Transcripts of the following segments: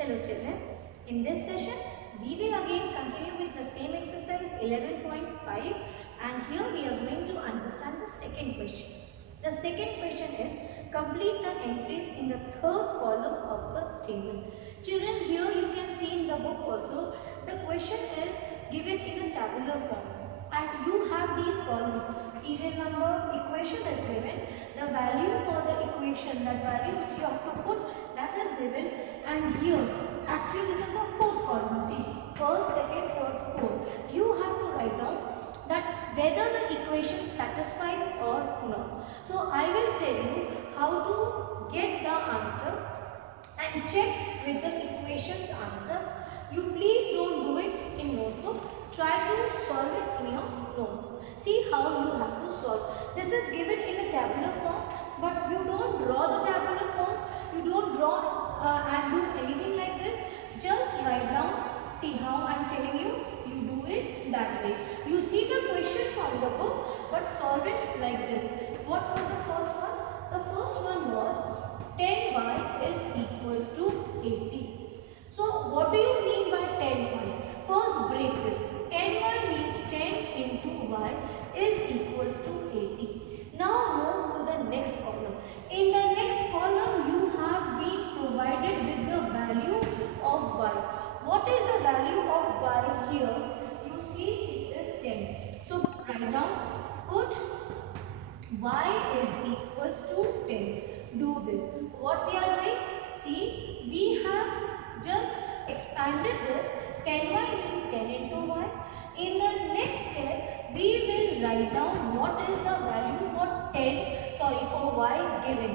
Hello children, in this session we will again continue with the same exercise 11.5 and here we are going to understand the second question. The second question is complete the entries in the third column of the table. Children, here you can see in the book also the question is given in a tabular form and you have these columns. Serial number, equation is given, the value for the equation, that value which you have to put, that is given, and here actually this is the fourth column. See, first, second, third, fourth. You have to write down that whether the equation satisfies or not. So I will tell you how to get the answer and check with the equation's answer. You please don't do it in notebook. Try to solve it in your notebook. See how you have to solve. This is given in a tabular form, but you don't draw the tabular form. You don't draw and do anything like this. Just write down. See how I am telling you. You do it that way. You see the question from the book, but solve it like this. What was the first one? The first one was 10y is equals to 80. So what do you mean by 10y? First break this. 10y means 10 into y is equals to 80. Now move to the next column. In the next column you have been provided with the value of y. What is the value of y here? You see it is 10. So write down, put y is equals to 10. Do this. What we are doing? See, we have just expanded this. 10y means 10 into y. In the next step, we will write down what is the value for y given.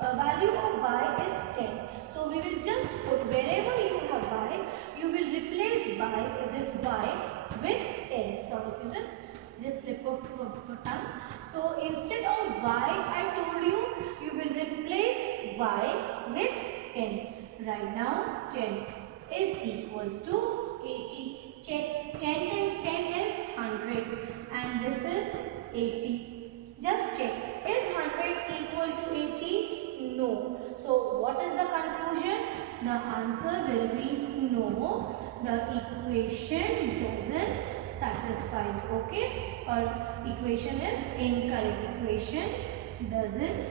Value of y is 10. So we will just put wherever you have y, you will replace this y with 10. Sorry children, just slip of tongue. So instead of y, I told you, you will replace y with 10. Write down 10 is equals to 80. Check, 10 times 10 is 100 and this is 80. Just check, is 100 equal to 80? No. So what is the conclusion? The answer will be no. The equation doesn't satisfy. Okay? Or equation is incorrect. Equation doesn't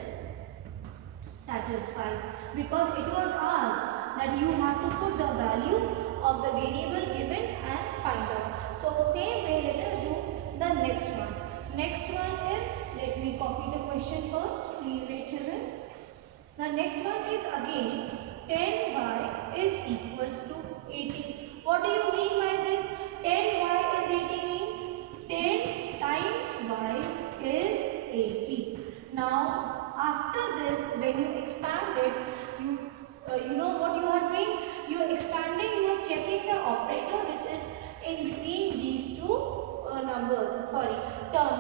satisfy because it was asked that you have to put the value of the variable given and find out. So same way let us do the next one. Next one is, let me copy the question first. Please wait children. The next one is again 10y is equals to 80. What do you mean by this? 10y is 80 means 10 times y is 80. Now after this, when you expand it, you know what you are doing? You are expanding, you are checking the operator which is in between these two term,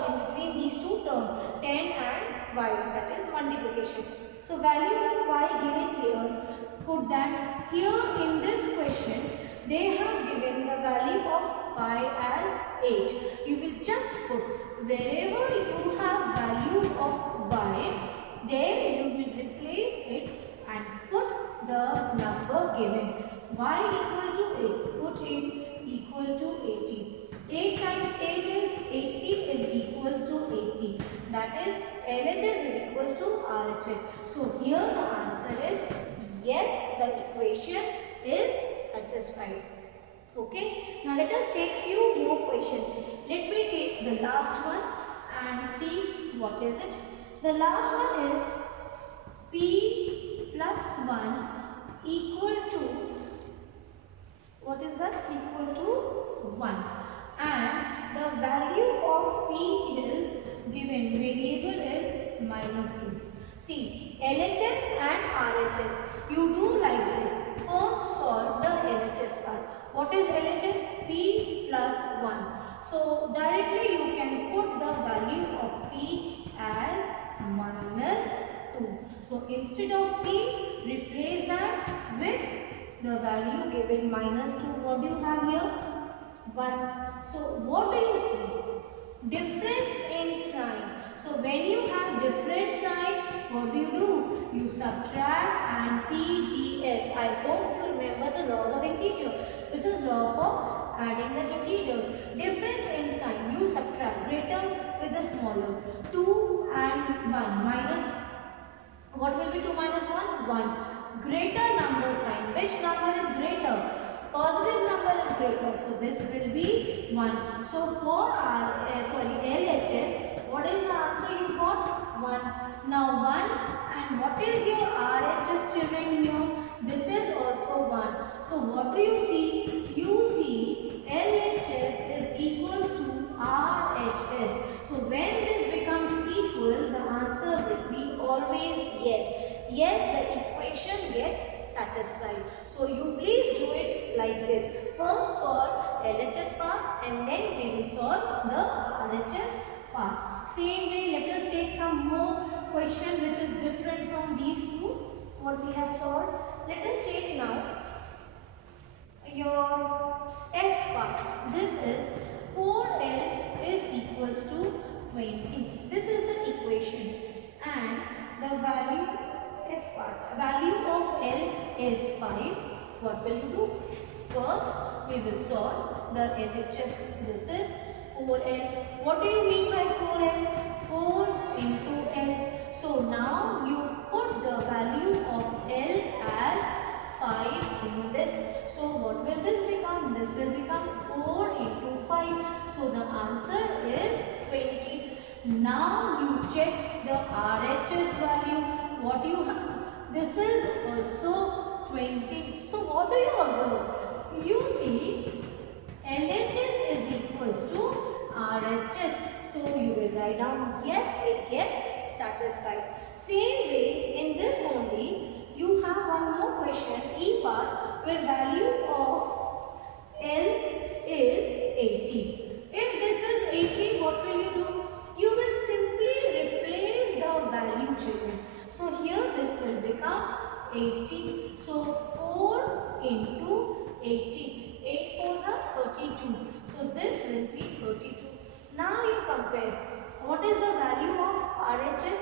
in between these two terms, 10 and y, that is multiplication. So value of y given here, put that here in this question, they have given the value of y as 8. You will just put wherever you have value of y, there you will replace it and put the number given. Y equal to 8. Put it equal to 80. 8 times 8 is 80 is equals to 80. That is LHS is equals to RHS. So here the answer is yes, the equation is satisfied. Okay. Now let us take few more questions. Let me take the last one and see what is it. The last one is P plus 1 equal to, what is that? Equal to 1. And the value of P is given, variable is minus 2. See, LHS and RHS, you do like this. First solve the LHS part. What is LHS? P plus 1. So directly you can put the value of P as minus 2. So instead of P, replace that with the value given minus 2. What do you have here? 1. So what do you see? Difference in sign. So when you have different sign, what do? You subtract and PGS. I hope you remember the laws of integer. This is law for adding the integers. Difference in sign. You subtract greater with the smaller. 2 and 1 minus. What will be 2 minus 1? 1. Greater number sign. Which number is greater? Positive number is greater. So this will be 1. So for our LHS, what is the answer you got? 1. Now 1, and what is your RHS children here? This is also 1. So what do you see? You see LHS is equals to RHS. So when this becomes equal, the answer will be always yes. Yes, the equation gets satisfied. So you please do it like this. First solve LHS part and then we will solve the RHS part. Same way, let us take some more question which is different from these two what we have solved. Let us take now your F part. This is 4L is equals to 20. This is the equation, and the value F part, value of L is 5. What will you do? First, we will solve the LHS. This is 4L. What do you mean by 4L? 4 into L. So now you put the value of L as 5 in this. So what will this become? This will become 4 into 5. So the answer is 20. Now you check the RHS value. What you have? This is also 20. So what do you observe? You see LHS is equals to RHS. So you will write down yes, it gets satisfied. Same way, in this only, you have one more question, E part, where value of L is 80. If this is 80, what will you do? You will simply replace the value, children. So here this will become 80. So 4 into 80. 8 4s are 32. So this will be 32. Now you compare. What is the value of RHS?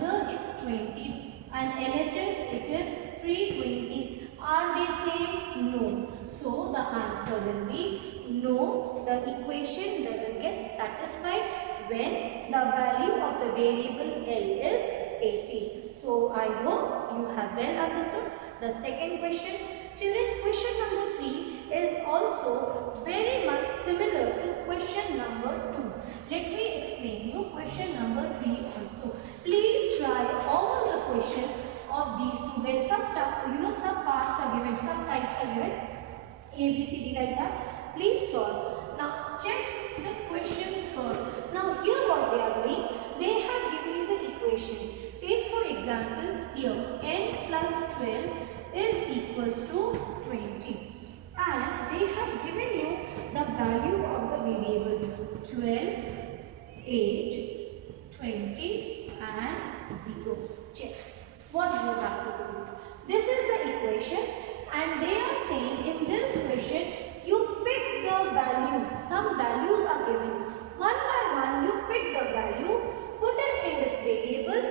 Here it's 20 and LHS it is 320. Are they same? No. So the answer will be no. The equation doesn't get satisfied when the value of the variable L is 80. So I hope you have well understood the second question. Children, question number 3 is also very much similar to question number 2. Let me explain you question number 3 also. Please try all the questions of these two where some parts are given, some types are given, A, B, C, D like that. Please solve. Now check the question 3rd. Now here what they are doing, they have given you the equation. Take for example here n plus 12 is equals to 20 and they have given you the value of the variable 12, 8, 20 and 0. Check. What you have to do? This is the equation and they are saying in this question you pick the values. Some values are given. One by one you pick the value, put it in this variable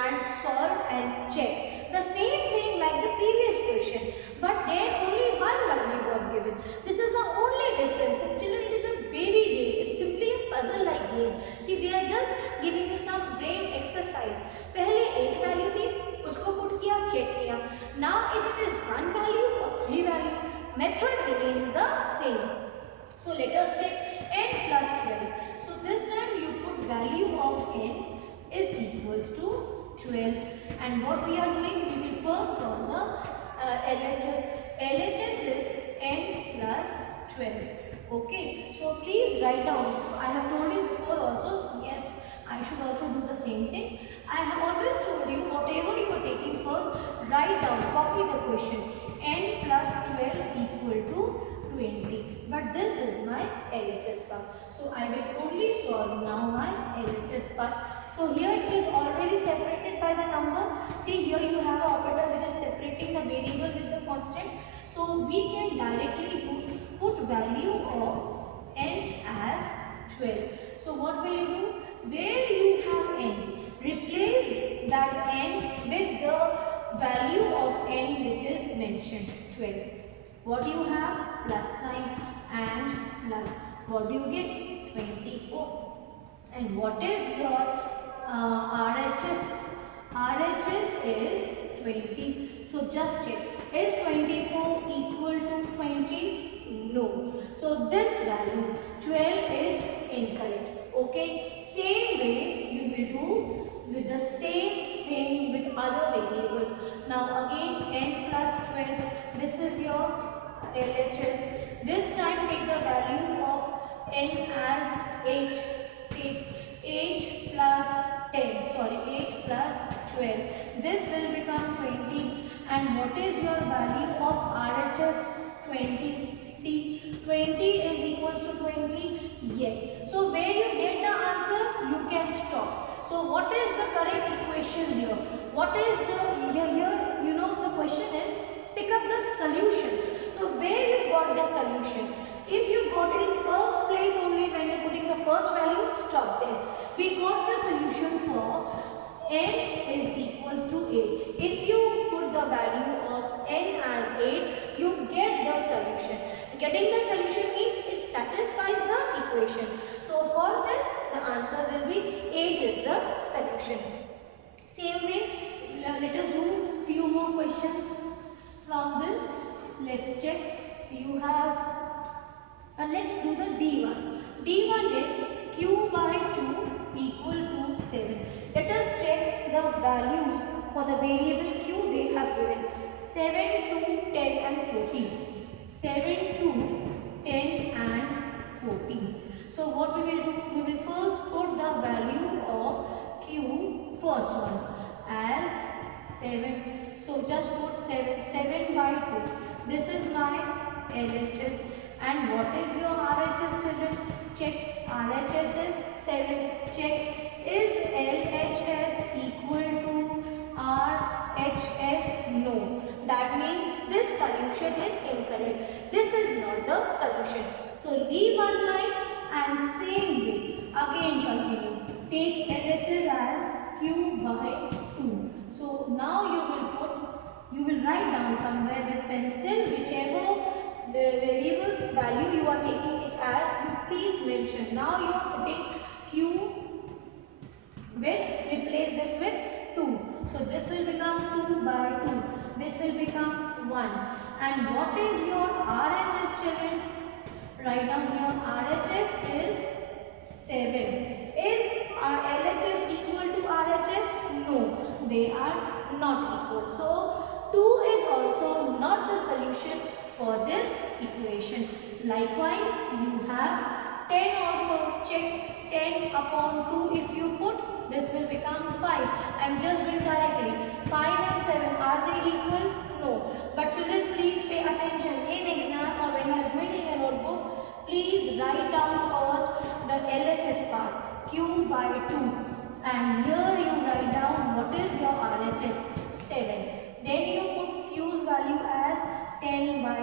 and solve and check. The same thing like the previous question, but there only one value was given. This is the only difference. Children, it is a baby game. It's simply a puzzle-like game. See, they are just giving you some brain exercise. पहले एक value थी, उसको put किया, check किया. Now, if it is one value or 3 value, method remains the same. So let us take n plus 12. So this time you put value of n is equals to 12. And what we are doing, we will first solve the LHS. LHS is n plus 12. Okay, so please write down. I have told you before also, yes, I should also do the same thing. I have always told you, whatever you are taking first, write down, copy the question. N plus 12 equal to 20. But this is my LHS part. So I will only solve now my LHS part. So here it is already separated by the number. See, here you have an operator which is separating the variable with the constant. So we can directly use put value of n as 12. So what will you do? Where you have n, replace that n with the value of n which is mentioned, 12. What do you have? Plus sign and plus. What do you get? 24. And what is your RHS? RHS is 20. So just check. Is 24 equal to 20? No. So this value 12 is incorrect. Okay. Same way you will do with the same thing with other variables. Now again n plus 12. This is your LHS. This time take the value of n as 8. Take 8 plus 10. Sorry, 8 plus 12. This will become 20. And what is your value of RHS? 20. See, 20 is equals to 20. Yes. So where you get the answer, you can stop. So what is the correct equation here? What is the here? You know the question is pick up the solution. So where you got the solution? If you got it in first place only when you're putting the first value, stop there. We got the solution for n is equals to 8. If you put the value of n as 8, you get the solution. Getting the solution means it satisfies the equation. So for this, the answer will be 8 is the solution. Same way, let us do few more questions from this. Let's check. You have, let's do the D1. D1 is Q by 2 equal to 7. Let us check the values for the variable Q they have given. 7, 2, 10 and 14. 7, 2, 10 and 14. So what we will do? We will first put the value of Q, first one, as 7. So just put 7. 7 by 2. This is my LHS. And what is your RHS, children? Check. RHS is 7. Check. Is LHS equal to RHS? No. That means this solution is incorrect. This is not the solution. So leave one line and same way. Again continue. Take LHS as Q by 2. So now you will write down somewhere with pencil whichever the variables value you are taking it as, you please mention. Now you are putting Q with, replace this with 2. So this will become 2 by 2. This will become 1. And what is your RHS, children? Write down your RHS is 7. Is LHS equal to RHS? No, they are not equal. So 2 is also not the solution for this equation. Likewise, you have 10 also. Check. 10 upon 2 if you put, this will become 5. I am just doing directly. 5 and 7, are they equal? No. But children, please pay attention. In exam or when you are doing in your notebook, please write down first the LHS part, Q by 2. And here you write down what is your RHS, 7. Then you put Q's value as 10 by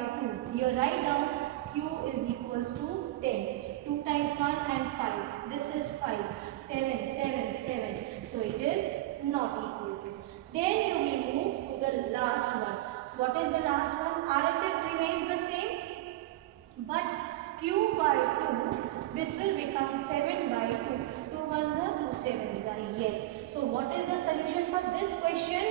2. Here write down Q is equals to 10. 2 times 1 and 5. This is 5. 7, 7, 7. So it is not equal to. Then you will move to the last one. What is the last one? RHS remains the same. But Q by 2, this will become 7 by 2. 2 ones are 2 sevens are. Yes. So what is the solution for this question?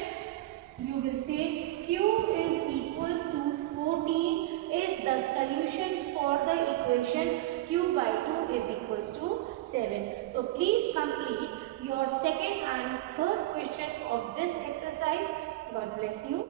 You will say Q is equals to 14 is the solution for the equation Q by 2 is equals to 7. So please complete your second and third question of this exercise. God bless you.